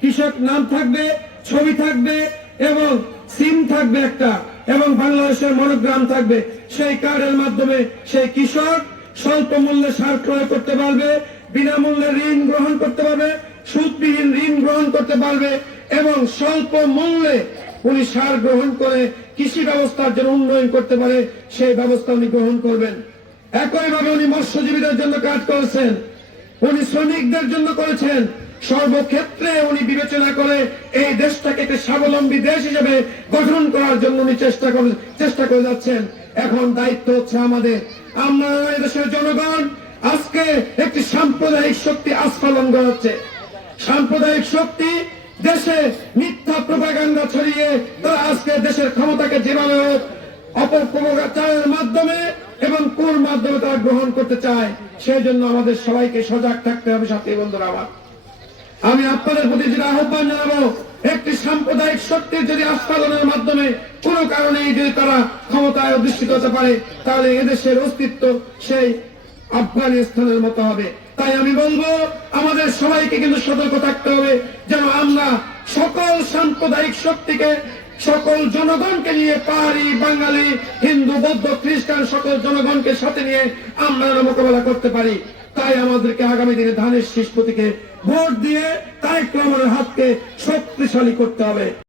কৃষক নাম থাকবে, ছবি থাকবে এবং সিম থাকবে একটা, এবং বাংলাদেশের মনোগ্রাম থাকবে। সেই কার্ডের মাধ্যমে সেই কৃষক স্বল্প মূল্যে সার ক্রয় করতে পারবে, বিনামূল্যে ঋণ গ্রহণ করতে পারবে, সুদবিহীন ঋণ গ্রহণ করতে পারবে এবং স্বল্প মূল্যে উনি সার গ্রহণ করে কৃষি ব্যবস্থার জন্য উন্নয়ন করতে পারে, সেই ব্যবস্থা উনি গ্রহণ করবেন। একইভাবে উনি মৎস্যজীবীদের জন্য কাজ করেছেন, উনি শ্রমিকদের জন্য করেছেন। সর্বক্ষেত্রে উনি বিবেচনা করে এই দেশটাকে একটি স্বাবলম্বী দেশ হিসেবে গঠন করার জন্য উনি চেষ্টা করে যাচ্ছেন। এখন দায়িত্ব হচ্ছে আমাদের, আমরা দেশের জনগণ আজকে একটি সাম্প্রদায়িক শক্তি আস্ফালন করাচ্ছে। সাম্প্রদায়িক শক্তি দেশে মিথ্যা প্রপাগান্ডা ছড়িয়ে তারা আজকে দেশের ক্ষমতাকে যেভাবে অপপ্রচারের মাধ্যমে এবং কোন মাধ্যমে তারা গ্রহণ করতে চায়, সেই জন্য আমাদের সবাইকে সজাগ থাকতে হবে। সাথী বন্ধুরা আমার, আমি আপনাদের প্রতি যেটা আহ্বান জানাবো, একটি সাম্প্রদায়িক শক্তির যদি আস্ফালনের মাধ্যমে কোন কারণে যদি তারা ক্ষমতায় অধিষ্ঠিত হতে পারে, তাহলে এদেশের অস্তিত্ব সেই আফগানিস্তানের মতো হবে। তাই আমি বলবো আমাদের সবাইকে কিন্তু সতর্ক থাকতে হবে, যেন আমরা সকল সাম্প্রদায়িক শক্তিকে, সকল জনগণকে নিয়ে, পাহাড়ি, বাঙালি, হিন্দু, বৌদ্ধ, খ্রিস্টান সকল জনগণকে সাথে নিয়ে আমরা মোকাবেলা করতে পারি। তাই আমাদেরকে আগামী দিনে ধানের শীষ প্রতীকে ভোট দিয়ে তারেক রহমানের হাতকে শক্তিশালী করতে হবে।